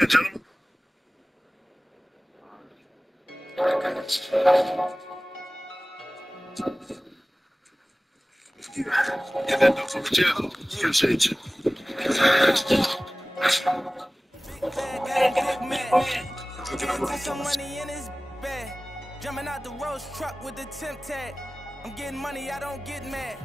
Yeah, gentlemen. Get that dog from the jail. Appreciate you. Some money in his bag. Jumping out the Rose truck with the temp tag. I'm getting money, I don't get mad.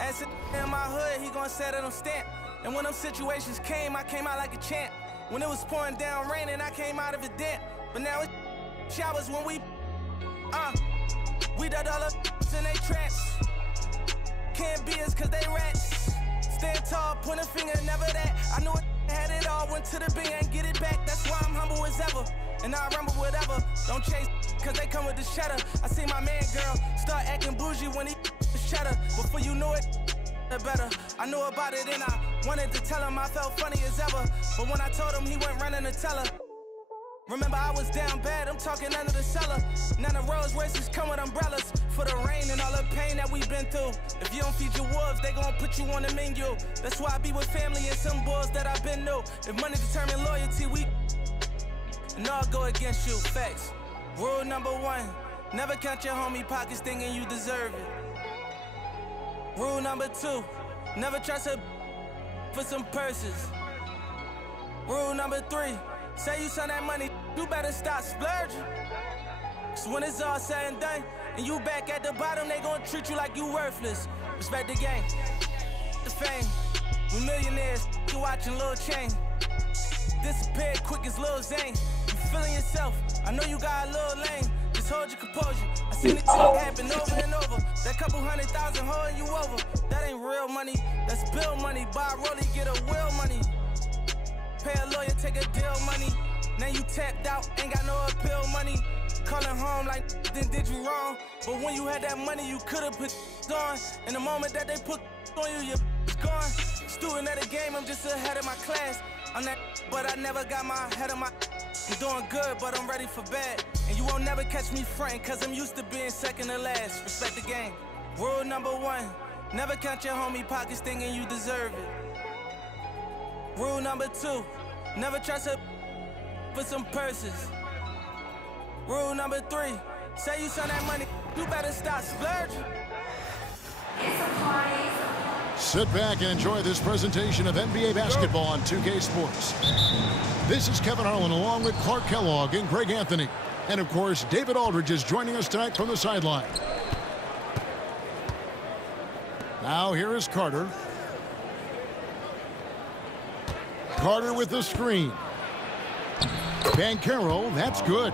As in my hood, he gon' set it on stamp. And when them situations came, I came out like a champ. When it was pouring down raining, I came out of it damp. But now it's showers when we done all the in they traps. Can't be us cause they rats. Stand tall, point a finger, never that. I knew it had it all, went to the bank and get it back. That's why I'm humble as ever. And I rumble whatever. Don't chase cause they come with the cheddar. I see my man girl start acting bougie when he cheddar. Before you knew it, better. I knew about it and I wanted to tell him I felt funny as ever. But when I told him, he went running to tell her. Remember I was down bad, I'm talking under the cellar. Now the Rolls Royces come with umbrellas for the rain and all the pain that we've been through. If you don't feed your wolves, they gon' put you on the menu. That's why I be with family and some boys that I've been new. If money determine loyalty, and I'll go against you, facts. Rule number 1, never count your homie pockets thinking you deserve it. Rule number 2, never trust her for some purses. Rule number 3, say you send that money, you better stop splurging. So when it's all said and done, and you back at the bottom, they gon' treat you like you worthless. Respect the game, the fame. We millionaires, you watching Lil Chain. Disappeared quick as Lil Zane. You feeling yourself, I know you got a little lame. Just hold your composure. I seen it happen over and over. That couple 100,000 holding you over. That ain't real money, that's bill money. Buy a rollie, get a will money. Pay a lawyer, take a deal money. Now you tapped out, ain't got no appeal money. Calling home like, then did you wrong? But when you had that money, you could've put on. In the moment that they put on you, you're gone. Student of the game, I'm just ahead of my class. I'm that, but I never got my head on my. I'm doing good, but I'm ready for bad. And you won't never catch me frontin', cause I'm used to being second to last. Respect the game. Rule number 1, never count your homie pockets thinking you deserve it. Rule number 2, never trust her for some purses. Rule number 3, say you send that money, you better stop splurging. Sit back and enjoy this presentation of NBA basketball on 2K Sports. This is Kevin Harlan along with Clark Kellogg and Greg Anthony. And of course, David Aldridge is joining us tonight from the sideline. Now here is Carter. Carter with the screen. Banchero, that's good.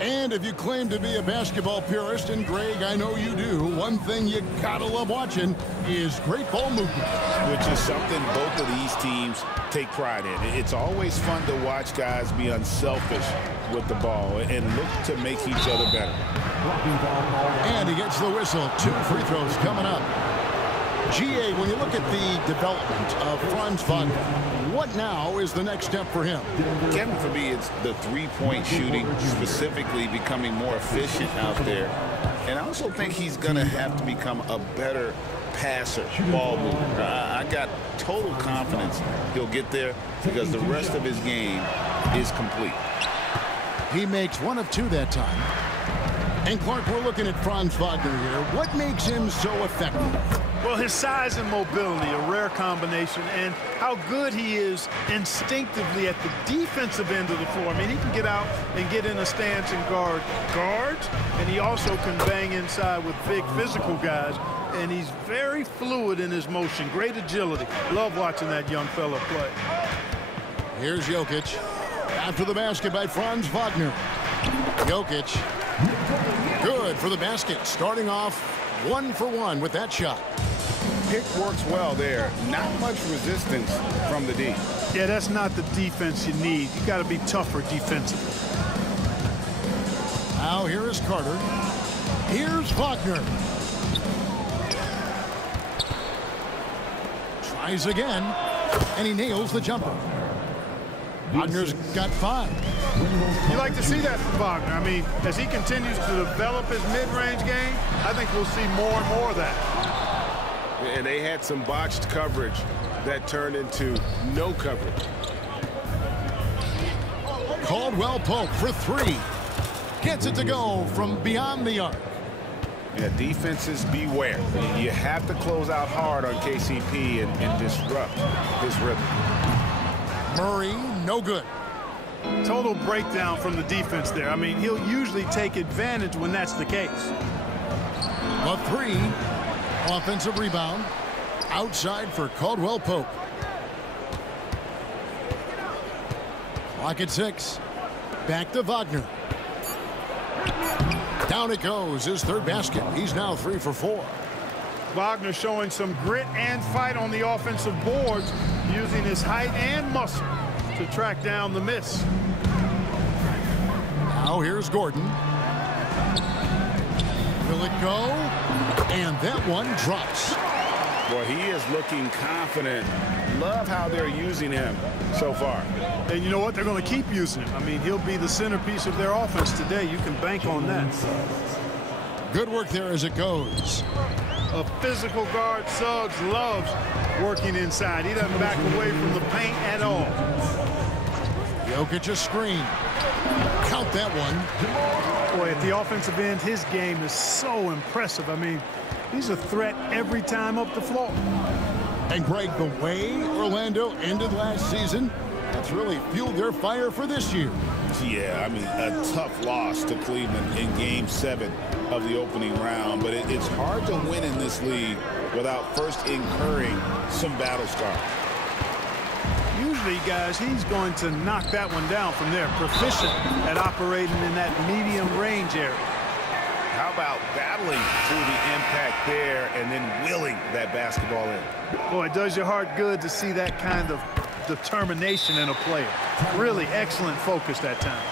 And if you claim to be a basketball purist, and Greg, I know you do, one thing you gotta love watching is great ball movement. Which is something both of these teams take pride in. It's always fun to watch guys be unselfish with the ball and look to make each other better. And he gets the whistle. 2 free throws coming up. GA, when you look at the development of Franz Wagner, what now is the next step for him? Kevin, for me, it's the three-point shooting, specifically becoming more efficient out there. And I also think he's going to have to become a better passer, ball mover. I got total confidence he'll get there because the rest of his game is complete. He makes 1 of 2 that time. And Clark, we're looking at Franz Wagner here. What makes him so effective? Well, his size and mobility, a rare combination, and how good he is instinctively at the defensive end of the floor. I mean, he can get out and get in a stance and guard guards, and he also can bang inside with big physical guys, and he's very fluid in his motion, great agility. Love watching that young fella play. Here's Jokic. After the basket by Franz Wagner. Jokic. Good for the basket. Starting off 1 for 1 with that shot. Pick works well there. Not much resistance from the D. Yeah, that's not the defense you need. You got to be tougher defensively. Now here is Carter. Here's Wagner. Tries again, and he nails the jumper. Wagner's got 5. You like to see that from Wagner. I mean, as he continues to develop his mid-range game, I think we'll see more and more of that. And they had some botched coverage that turned into no coverage. Caldwell Pope for three. Gets it to go from beyond the arc. Yeah, defenses beware. You have to close out hard on KCP and disrupt his rhythm. Murray, no good. Total breakdown from the defense there. I mean, he'll usually take advantage when that's the case. A three. Offensive rebound. Outside for Caldwell Pope. Clock at 6. Back to Wagner. Down it goes. His third basket. He's now 3 for 4. Wagner showing some grit and fight on the offensive boards, using his height and muscle to track down the miss. Now here's Gordon. Will it go? And that one drops. Boy, he is looking confident. Love how they're using him so far. And you know what? They're going to keep using him. I mean, he'll be the centerpiece of their offense today. You can bank on that. Good work there as it goes. A physical guard, Suggs, loves working inside. He doesn't back away from the paint at all. Jokic a screen. Count that one. Boy, at the offensive end, his game is so impressive. I mean, he's a threat every time up the floor. And Greg, the way Orlando ended last season, that's really fueled their fire for this year. Yeah, I mean, a tough loss to Cleveland in Game 7 of the opening round, but it's hard to win in this league without first incurring some battle scars. Usually, guys, he's going to knock that one down from there. Proficient at operating in that medium range area. How about battling through the impact there and then willing that basketball in? Boy, it does your heart good to see that kind of determination in a player. Really excellent focus that time.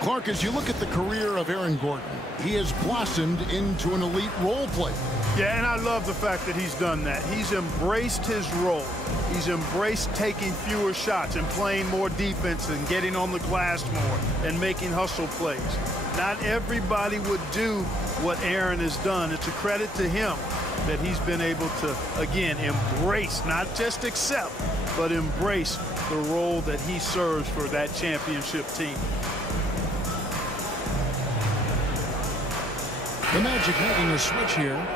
Clark, as you look at the career of Aaron Gordon, he has blossomed into an elite role player. Yeah, and I love the fact that he's done that. He's embraced his role. He's embraced taking fewer shots and playing more defense and getting on the glass more and making hustle plays. Not everybody would do what Aaron has done. It's a credit to him that he's been able to, again, embrace, not just accept, but embrace the role that he serves for that championship team. The Magic making a switch here.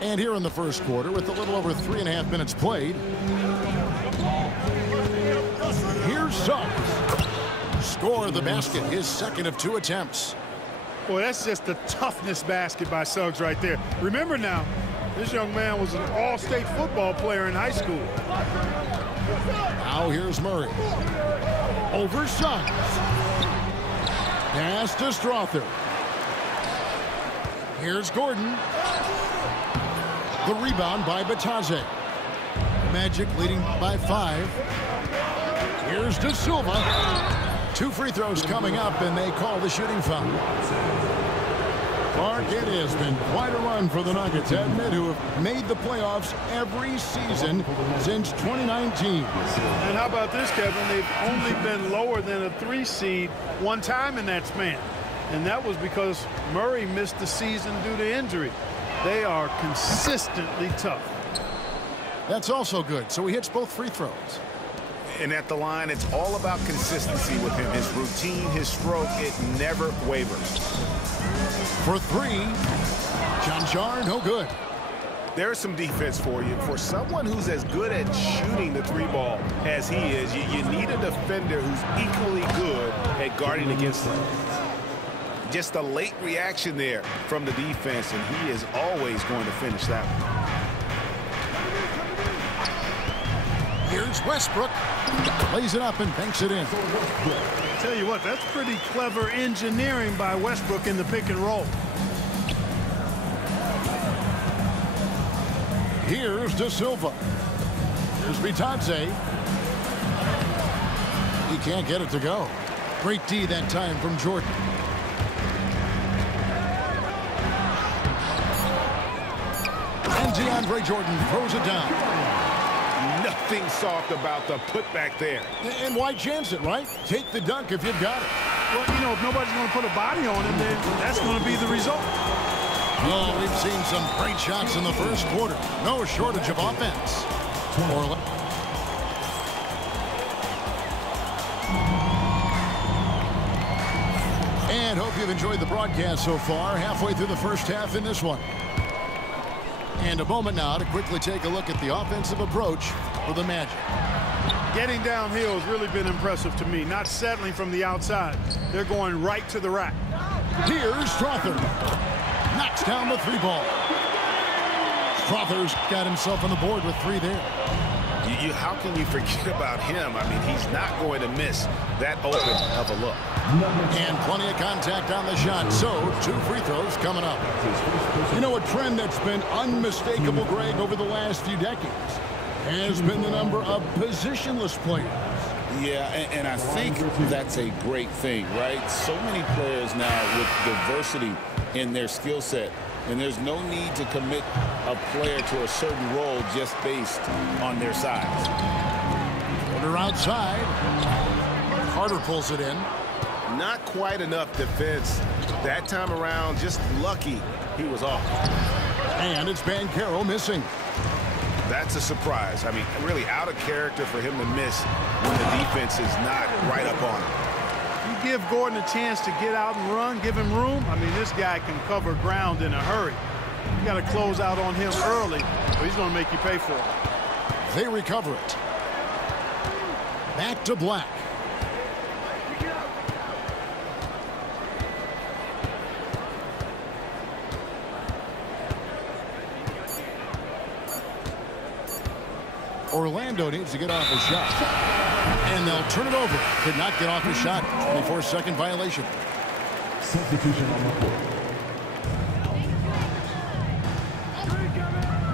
And here in the first quarter, with a little over 3.5 minutes played, here's Suggs. Score the basket, his second of 2 attempts. Boy, that's just the toughness basket by Suggs right there. Remember now, this young man was an all-state football player in high school. Now here's Murray. Over Suggs. Pass to Strother. Here's Gordon. The rebound by Batadze. Magic leading by 5. Here's De Silva. 2 free throws coming up, and they call the shooting foul. Clark, it has been quite a run for the Nuggets, admit, who have made the playoffs every season since 2019. And how about this, Kevin? They've only been lower than a 3 seed one time in that span. And that was because Murray missed the season due to injury. They are consistently tough. That's also good. So he hits both free throws. And at the line, it's all about consistency with him. His routine, his stroke, it never wavers. For 3, John, no good. There's some defense for you. For someone who's as good at shooting the 3-ball as he is, you need a defender who's equally good at guarding against him. Just a late reaction there from the defense, and he is always going to finish that one. Here's Westbrook. Plays it up and banks it in. Tell you what, that's pretty clever engineering by Westbrook in the pick and roll. Here's De Silva. Here's Batadze. He can't get it to go. Great D that time from Jordan. And DeAndre Jordan throws it down. Nothing soft about the putback there. And why chance it, right? Take the dunk if you've got it. Well, you know, if nobody's going to put a body on him, then that's going to be the result. Oh, we've seen some great shots in the first quarter. No shortage of offense. And hope you've enjoyed the broadcast so far. Halfway through the first half in this one. And a moment now to quickly take a look at the offensive approach for the Magic. Getting downhill has really been impressive to me. Not settling from the outside. They're going right to the rack. Here's Strother. Knocks down the three ball. Strother's got himself on the board with 3 there. How can you forget about him? I mean, he's not going to miss that open of a look. And plenty of contact on the shot. So 2 free throws coming up. You know, a trend that's been unmistakable, Greg, over the last few decades has been the number of positionless players. Yeah, and I think that's a great thing, right? So many players now with diversity in their skill set. And there's no need to commit a player to a certain role just based on their size. Order outside. Carter pulls it in. Not quite enough defense that time around. Just lucky he was off. And it's Banchero missing. That's a surprise. I mean, really out of character for him to miss when the defense is not right up on him. You give Gordon a chance to get out and run, give him room. I mean, this guy can cover ground in a hurry. You got to close out on him early, or he's going to make you pay for it. They recover it. Back to Black. Orlando needs to get off a shot. And they'll turn it over. Could not get off his shot. 24-second violation. Substitution on the court.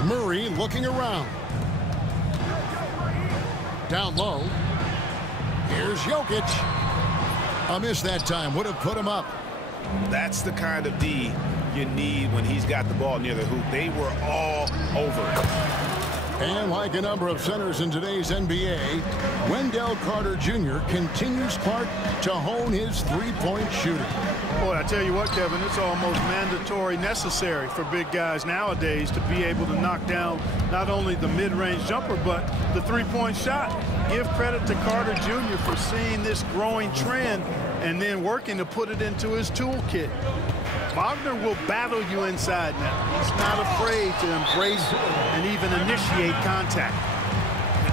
Murray looking around. Down low. Here's Jokic. A miss that time. Would have put him up. That's the kind of D you need when he's got the ball near the hoop. They were all over it. And like a number of centers in today's NBA, Wendell Carter Jr. continues, Clark, to hone his three-point shooting. Boy, I tell you what, Kevin, it's almost mandatory necessary for big guys nowadays to be able to knock down not only the mid-range jumper, but the three-point shot. Give credit to Carter Jr. for seeing this growing trend and then working to put it into his toolkit. Wagner will battle you inside now. He's not afraid to embrace and even initiate contact.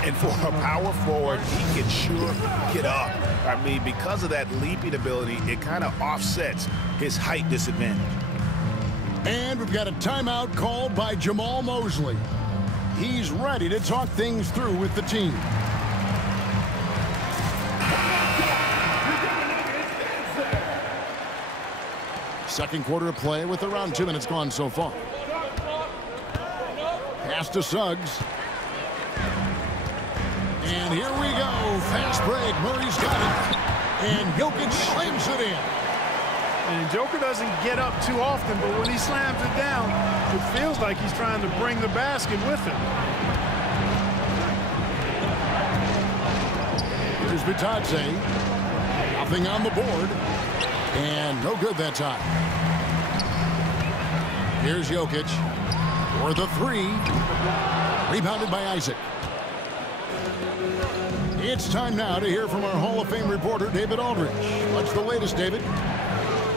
And for a power forward, he can sure get up. I mean, because of that leaping ability, it kind of offsets his height disadvantage. And we've got a timeout called by Jamal Mosley. He's ready to talk things through with the team. Second quarter of play with around 2 minutes gone so far. Pass to Suggs. And here we go. Fast break. Murray's got it. And Jokic slams it in. And Joker doesn't get up too often, but when he slams it down, it feels like he's trying to bring the basket with him. Here's Bitadze. Nothing on the board. And no good that time. Here's Jokic for the three. Rebounded by Isaac. It's time now to hear from our Hall of Fame reporter, David Aldridge. What's the latest, David?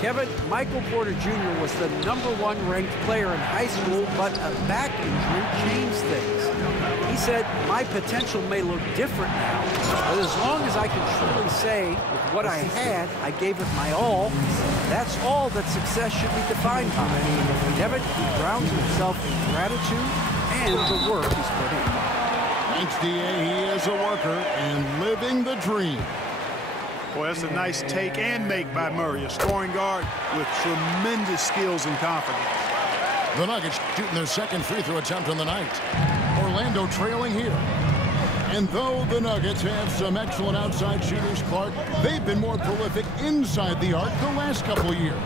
Kevin, Michael Porter Jr. was the #1 ranked player in high school, but a back injury changed things. He said, my potential may look different now, but as long as I can truly say with what I had, I gave it my all, that's all that success should be defined by. Kevin, he grounds himself in gratitude and the work he's put in. Thanks, D.A. He is a worker and living the dream. Boy, that's a nice take and make by Murray, a scoring guard with tremendous skills and confidence. The Nuggets shooting their second free throw attempt on the night. Orlando trailing here. And though the Nuggets have some excellent outside shooters, Clark, they've been more prolific inside the arc the last couple of years.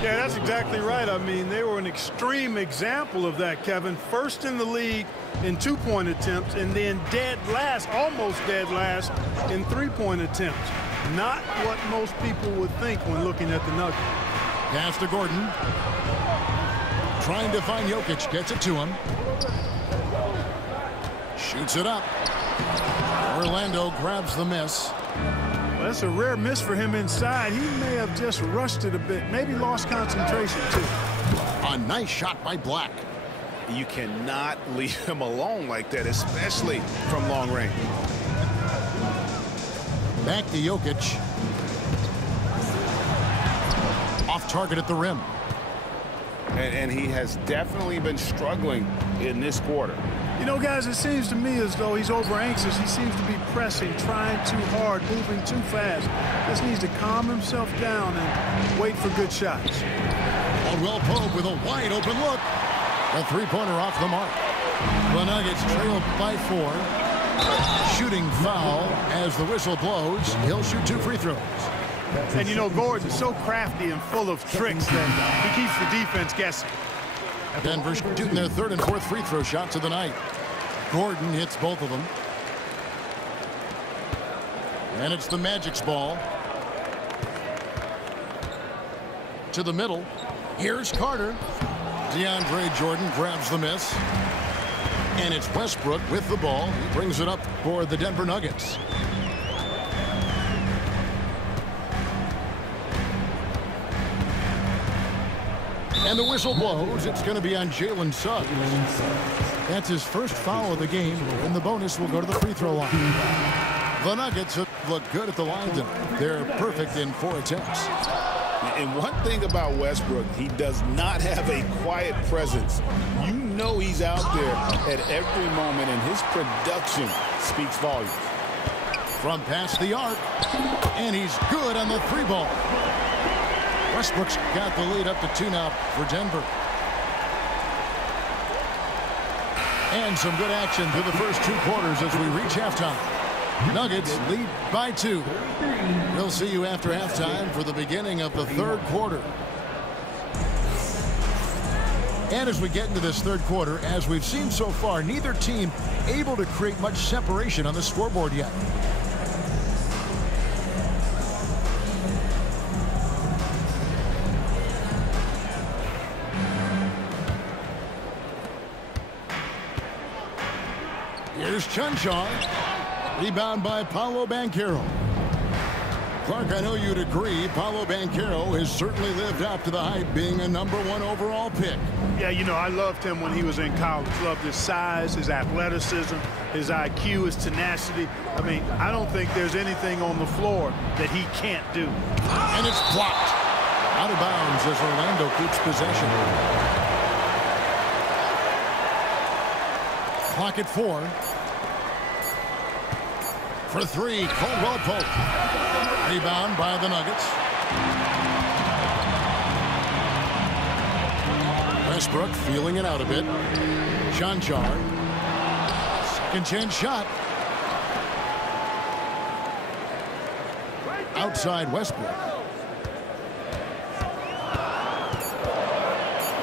Yeah, that's exactly right. I mean, they were an extreme example of that, Kevin. First in the league in two-point attempts, and then dead last, almost dead last, in three-point attempts. Not what most people would think when looking at the Nuggets. Pass to Gordon. Trying to find Jokic. Gets it to him. Shoots it up. Orlando grabs the miss. Well, that's a rare miss for him inside. He may have just rushed it a bit, maybe lost concentration too. A nice shot by Black. You cannot leave him alone like that, especially from long range. Back to Jokic. Off target at the rim. And he has definitely been struggling in this quarter. You know, guys, it seems to me as though he's over anxious. He seems to be pressing, trying too hard, moving too fast. Just needs to calm himself down and wait for good shots. Caldwell Pope with a wide open look. A three-pointer off the mark. The Nuggets trail by 4. Shooting foul as the whistle blows. He'll shoot 2 free throws. And you know, Gordon's so crafty and full of tricks that he keeps the defense guessing. Denver shooting their 3rd and 4th free throw shots of the night. Gordon hits both of them. And it's the Magic's ball. To the middle. Here's Carter. DeAndre Jordan grabs the miss. And it's Westbrook with the ball. He brings it up for the Denver Nuggets. And the whistle blows. It's going to be on Jalen Suggs. That's his first foul of the game, and the bonus will go to the free throw line. The Nuggets have looked good at the line tonight. They're perfect in 4 attempts. And one thing about Westbrook, he does not have a quiet presence. You know he's out there at every moment, and his production speaks volumes. From past the arc, and he's good on the 3-ball. Westbrook's got the lead up to 2 now for Denver. And some good action through the first 2 quarters as we reach halftime. Nuggets lead by 2. We'll see you after halftime for the beginning of the 3rd quarter. And as we get into this 3rd quarter, as we've seen so far, neither team able to create much separation on the scoreboard yet. Here's Chunchar. Rebound by Paolo Banchero. Clark, I know you'd agree, Paolo Banchero has certainly lived up to the hype, being a #1 overall pick. Yeah, you know, I loved him when he was in college. Loved his size, his athleticism, his IQ, his tenacity. I mean, I don't think there's anything on the floor that he can't do. And it's blocked. Out of bounds as Orlando keeps possession. Clock at 4. For 3, Caldwell Pope. Rebound by the Nuggets. Westbrook feeling it out a bit. Chunchar. Second chance shot. Outside Westbrook.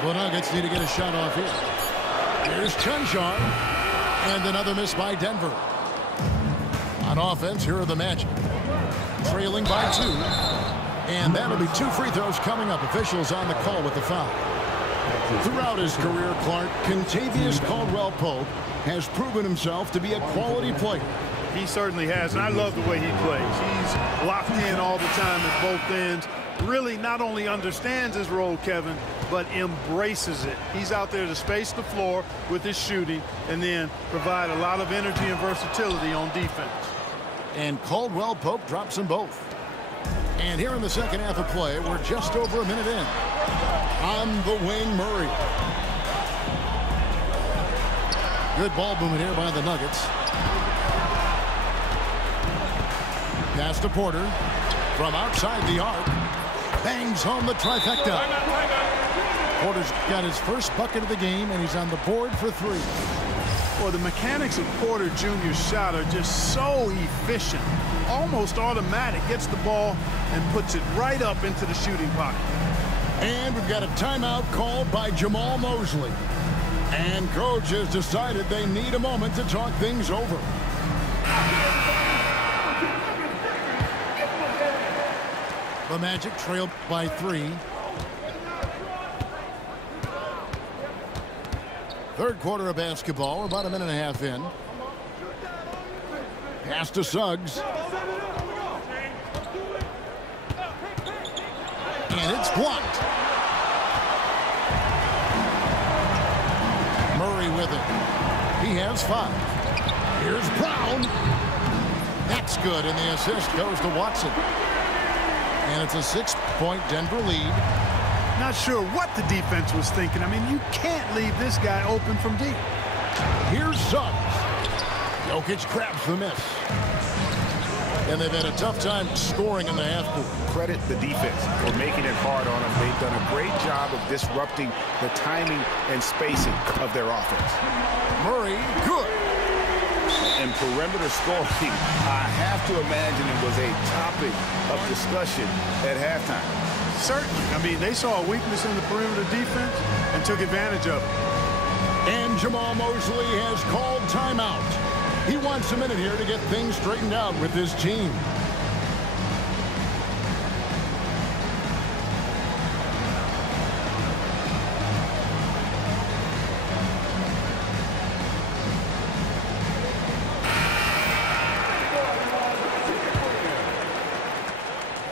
The Nuggets need to get a shot off here. Here's Chunchar. And another miss by Denver. On offense, here are the Magic. Trailing by 2. And that'll be 2 free throws coming up. Officials on the call with the foul. Throughout his career, Clark, Kentavious Caldwell Pope has proven himself to be a quality player. He certainly has, and I love the way he plays. He's locked in all the time at both ends. Really not only understands his role, Kevin, but embraces it. He's out there to space the floor with his shooting and then provide a lot of energy and versatility on defense. And Caldwell Pope drops them both. And here in the second half of play, we're just over a minute in. On the wing, Murray. Good ball movement here by the Nuggets. Pass to Porter. From outside the arc. Bangs home the trifecta. Porter's got his first bucket of the game, and he's on the board for 3. Well, the mechanics of Porter Jr.'s shot are just so efficient. Almost automatic. Gets the ball and puts it right up into the shooting pocket. And we've got a timeout called by Jamal Mosley. And coach has decided they need a moment to talk things over. The Magic trailed by 3. Third quarter of basketball. We're about a minute and a half in. Pass to Suggs. And it's blocked. Murray with it. He has 5. Here's Brown. That's good, and the assist goes to Watson. And it's a 6-point Denver lead. Not sure what the defense was thinking. I mean, you can't leave this guy open from deep. Here's Suggs. Jokic grabs the miss. And they've had a tough time scoring in the half court. Credit the defense for making it hard on them. They've done a great job of disrupting the timing and spacing of their offense. Murray, good. And perimeter scoring, I have to imagine it was a topic of discussion at halftime. Certainly. I mean, they saw a weakness in the perimeter defense and took advantage of it. And Jamal Mosley has called timeout. He wants a minute here to get things straightened out with his team.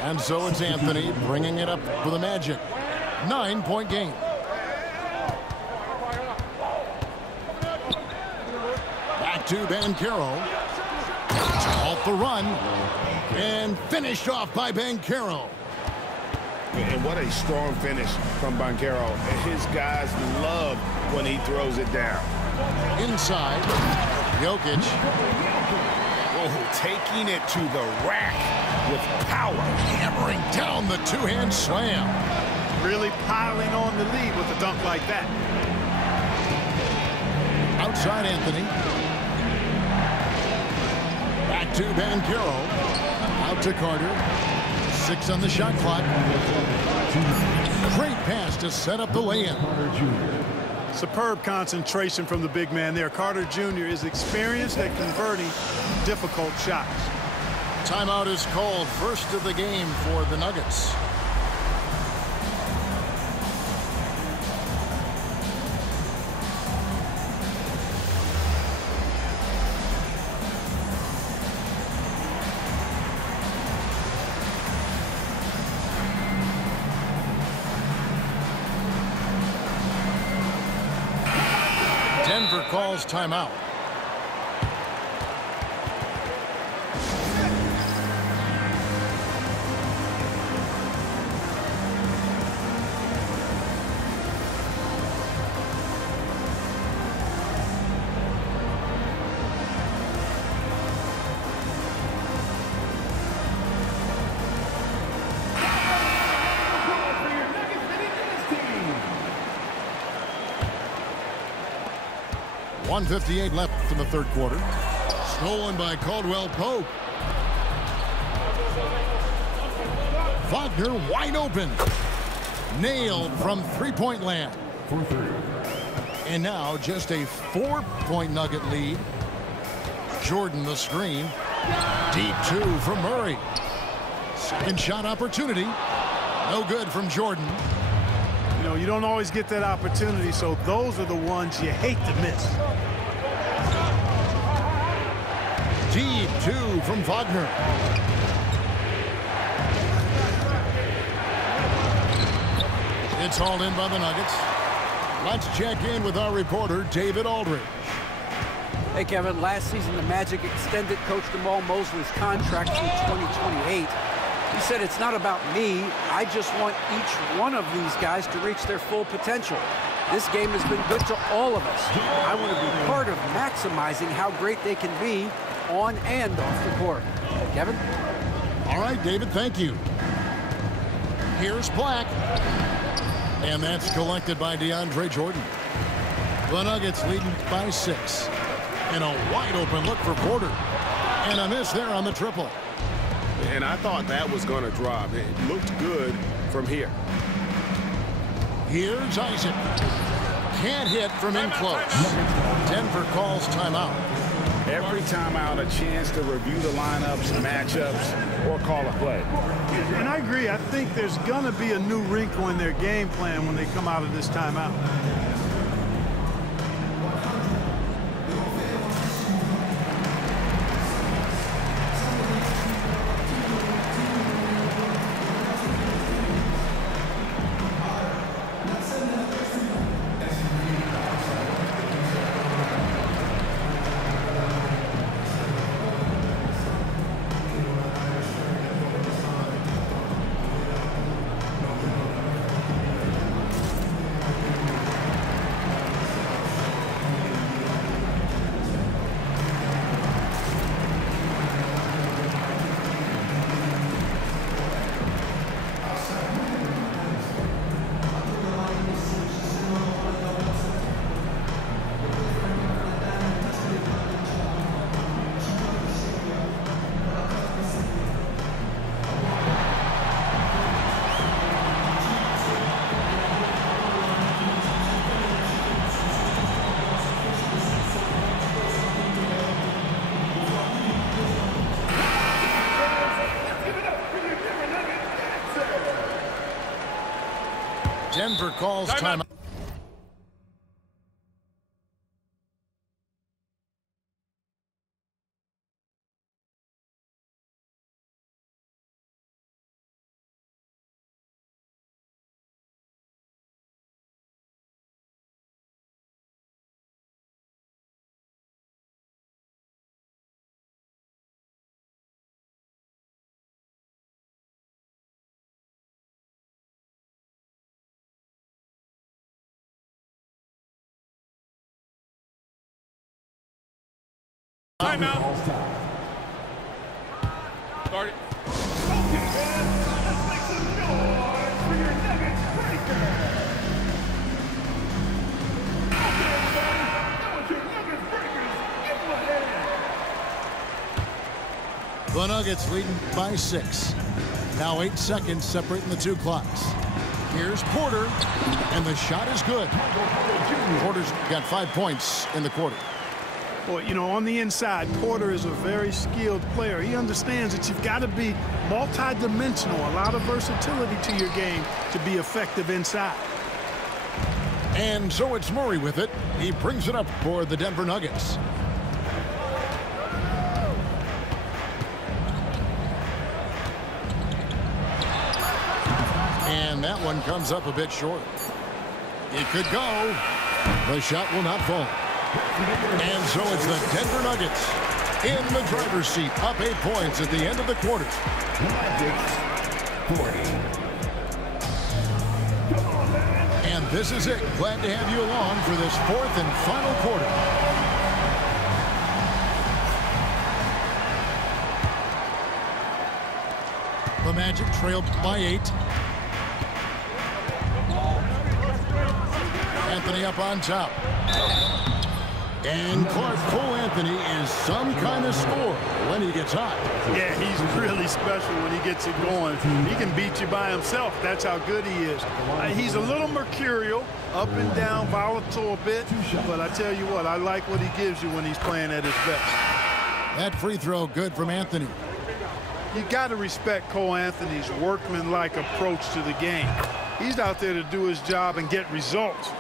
And so it's Anthony bringing it up for the Magic. 9-point game. Back to Banchero. Off the run. And finished off by Banchero. And what a strong finish from Banchero. His guys love when he throws it down. Inside. Jokic. Oh, taking it to the rack with power. Hammering down the two-hand slam. Really piling on the lead with a dunk like that. Outside Anthony. Back to Banchero. Out to Carter. 6 on the shot clock. Great pass to set up the lay-in. Superb concentration from the big man there. Carter Jr. is experienced at converting difficult shots. Timeout is called. First of the game for the Nuggets. Denver calls timeout. .158 left in the third quarter. Stolen by Caldwell Pope. Wagner wide open. Nailed from three-point land. And now just a 4-point Nugget lead. Jordan the screen. Deep 2 from Murray. Second shot opportunity. No good from Jordan. You know, you don't always get that opportunity, so those are the ones you hate to miss. Deep 2 from Wagner. It's hauled in by the Nuggets. Let's check in with our reporter, David Aldridge. Hey, Kevin, last season the Magic extended Coach Jamal Mosley's contract through 2028. He said, it's not about me. I just want each one of these guys to reach their full potential. This game has been good to all of us. I want to be part of maximizing how great they can be on and off the court. Kevin? All right, David, thank you. Here's Black. And that's collected by DeAndre Jordan. The Nuggets leading by 6. And a wide open look for Porter. And a miss there on the triple. And I thought that was going to drop. It looked good from here. Here's Isaac. Can't hit from in close. Denver calls timeout. Every timeout, a chance to review the lineups, matchups, or call a play. And I agree. I think there's going to be a new wrinkle in their game plan when they come out of this timeout. Denver calls timeout. Timeout. Start it. The Nuggets leading by 6. Now 8 seconds separating the two clocks. Here's Porter, and the shot is good. Porter's got 5 points in the quarter. Well, you know, on the inside, Porter is a very skilled player. He understands that you've got to be multi-dimensional, a lot of versatility to your game to be effective inside. And so it's Murray with it. He brings it up for the Denver Nuggets. And that one comes up a bit short. It could go. The shot will not fall. And so it's the Denver Nuggets in the driver's seat, up 8 points at the end of the quarter. And this is it. Glad to have you along for this 4th and final quarter. The Magic trailed by 8. Anthony up on top. And Cole Anthony is some kind of scorer when he gets hot. Yeah, he's really special when he gets it going. He can beat you by himself. That's how good he is. He's a little mercurial, up and down, volatile a bit. But I tell you what, I like what he gives you when he's playing at his best. That free throw good from Anthony. You got to respect Cole Anthony's workmanlike approach to the game. He's out there to do his job and get results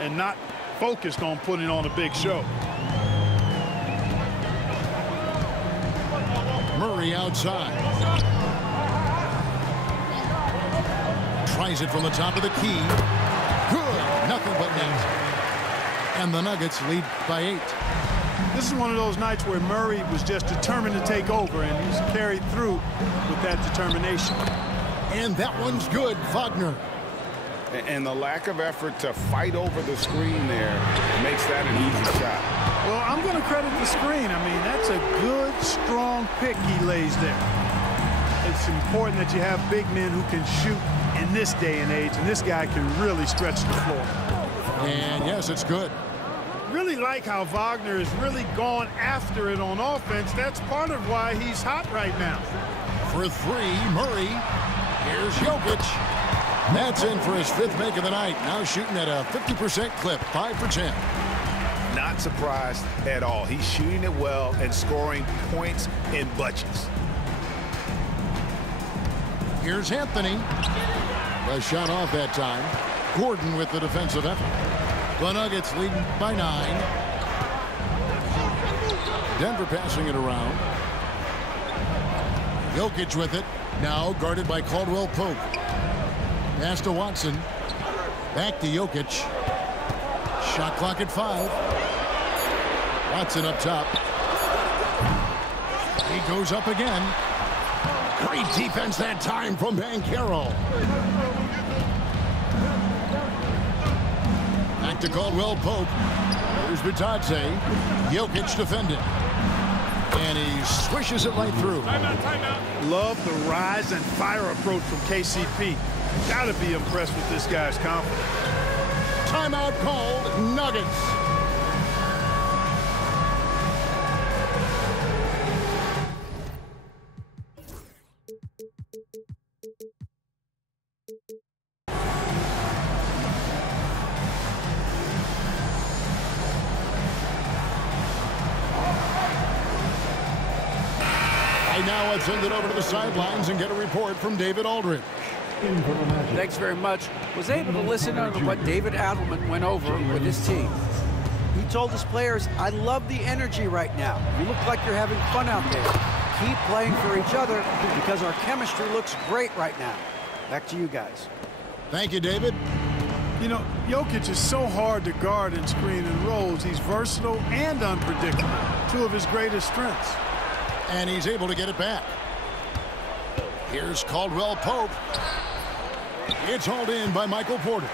and not focused on putting on a big show. Murray outside. Tries it from the top of the key. Good. Nothing but net. And the Nuggets lead by 8. This is one of those nights where Murray was just determined to take over, and he's carried through with that determination. And that one's good. Wagner. And the lack of effort to fight over the screen there makes that an easy shot. Well, I'm going to credit the screen. I mean, that's a good, strong pick he lays there. It's important that you have big men who can shoot in this day and age, and this guy can really stretch the floor. And yes, it's good. Really like how Wagner is really going after it on offense. That's part of why he's hot right now. For 3, Murray. Here's Jokic. That's in for his 5th make of the night. Now shooting at a 50% clip, 5 for 10. Not surprised at all. He's shooting it well and scoring points in bunches. Here's Anthony. The shot off that time. Gordon with the defensive effort. The Nuggets leading by 9. Denver passing it around. Jokic with it. Now guarded by Caldwell Pope. Pass to Watson. Back to Jokic. Shot clock at 5. Watson up top. He goes up again. Great defense that time from Banchero. Back to Caldwell Pope. Here's Bitadze. Jokic defending. And he swishes it right through. Timeout, timeout. Love the rise and fire approach from KCP. Got to be impressed with this guy's confidence. Timeout called. Nuggets. Now let's send it over to the sidelines and get a report from David Aldridge. Thanks very much. Was able to listen to what David Adelman went over with his team. He told his players, I love the energy right now. You look like you're having fun out there. Keep playing for each other because our chemistry looks great right now. Back to you guys. Thank you, David. You know, Jokic is so hard to guard in screen and rolls. He's versatile and unpredictable, two of his greatest strengths. And he's able to get it back. Here's Caldwell Pope. It's hauled in by Michael Porter.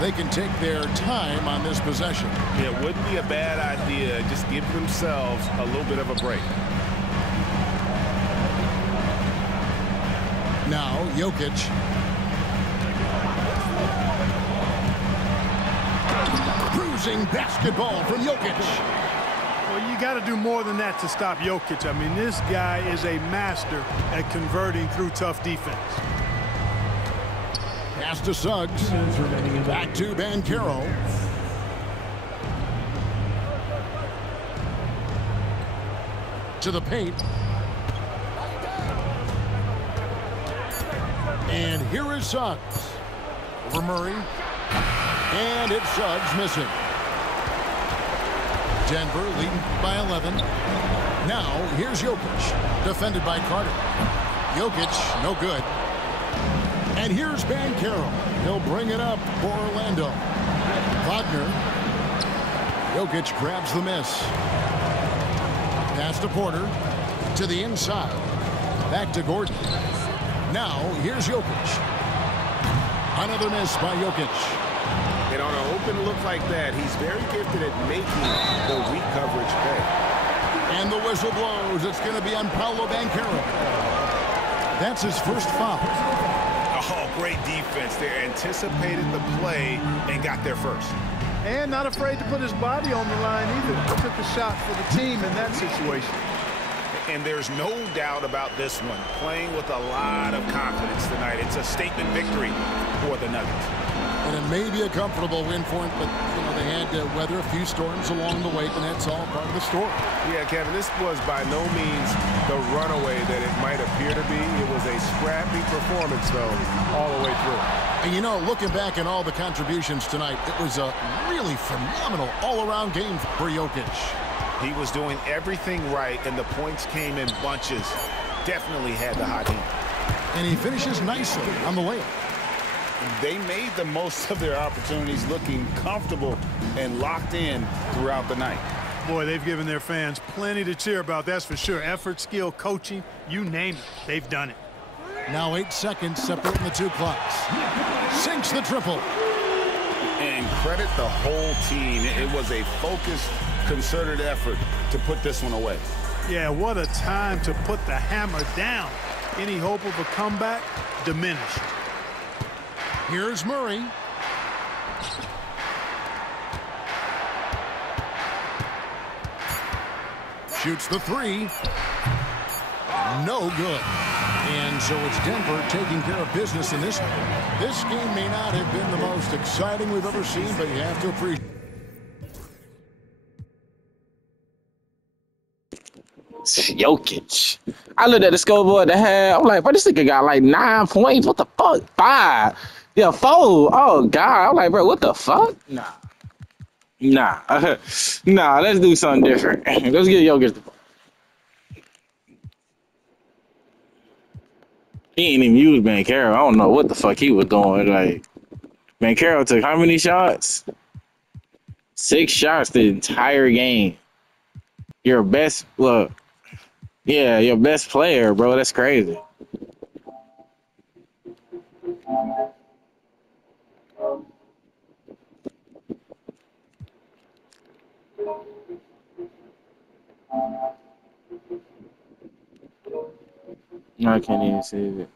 They can take their time on this possession. It wouldn't be a bad idea. Just give themselves a little bit of a break. Now, Jokic. Cruising basketball from Jokic. Well, you got to do more than that to stop Jokic. I mean, this guy is a master at converting through tough defense. Pass to Suggs. Back to Banchero. To the paint. And here is Suggs. Over Murray. And it's Suggs missing. Denver leading by 11. Now, here's Jokic. Defended by Carter. Jokic, no good. And here's Banchero. He'll bring it up for Orlando. Wagner. Jokic grabs the miss. Pass to Porter. To the inside. Back to Gordon. Now, here's Jokic. Another miss by Jokic. And on an open look like that, he's very gifted at making the weak coverage pay. And the whistle blows. It's going to be on Paolo Banchero. That's his first foul. Oh, great defense. They anticipated the play and got there first. And not afraid to put his body on the line either. Took a shot for the team in that situation. And there's no doubt about this one. Playing with a lot of confidence tonight. It's a statement victory for the Nuggets. And it may be a comfortable win for them, but they had to weather a few storms along the way, and that's all part of the story. Yeah, Kevin, this was by no means the runaway that it might appear to be. It was a scrappy performance, though, all the way through. And, looking back at all the contributions tonight, it was a really phenomenal all-around game for Jokic. He was doing everything right, and the points came in bunches. Definitely had the hot hand. And he finishes nicely on the layup. They made the most of their opportunities, looking comfortable and locked in throughout the night. Boy, they've given their fans plenty to cheer about, that's for sure. Effort, skill, coaching, you name it, they've done it. Now 8 seconds separating the two clocks. Sinks the triple. And credit the whole team. It was a focused, concerted effort to put this one away. Yeah, what a time to put the hammer down. Any hope of a comeback diminished. Here's Murray. Shoots the three. No good. And so it's Denver taking care of business in this one. This game may not have been the most exciting we've ever seen, but you have to appreciate. Jokic. I looked at the scoreboard to have. I'm like, bro, this nigga got like 9 points. What the fuck? 5. Yeah, 4. Oh God. I'm like, bro, what the fuck? Nah. Nah, let's do something different. Let's get Jokic the ball. He ain't even used Banchero. I don't know what the fuck he was doing. Like, Banchero took how many shots? 6 shots the entire game. Your best, look. Yeah, your best player, bro. That's crazy. I can't even see it.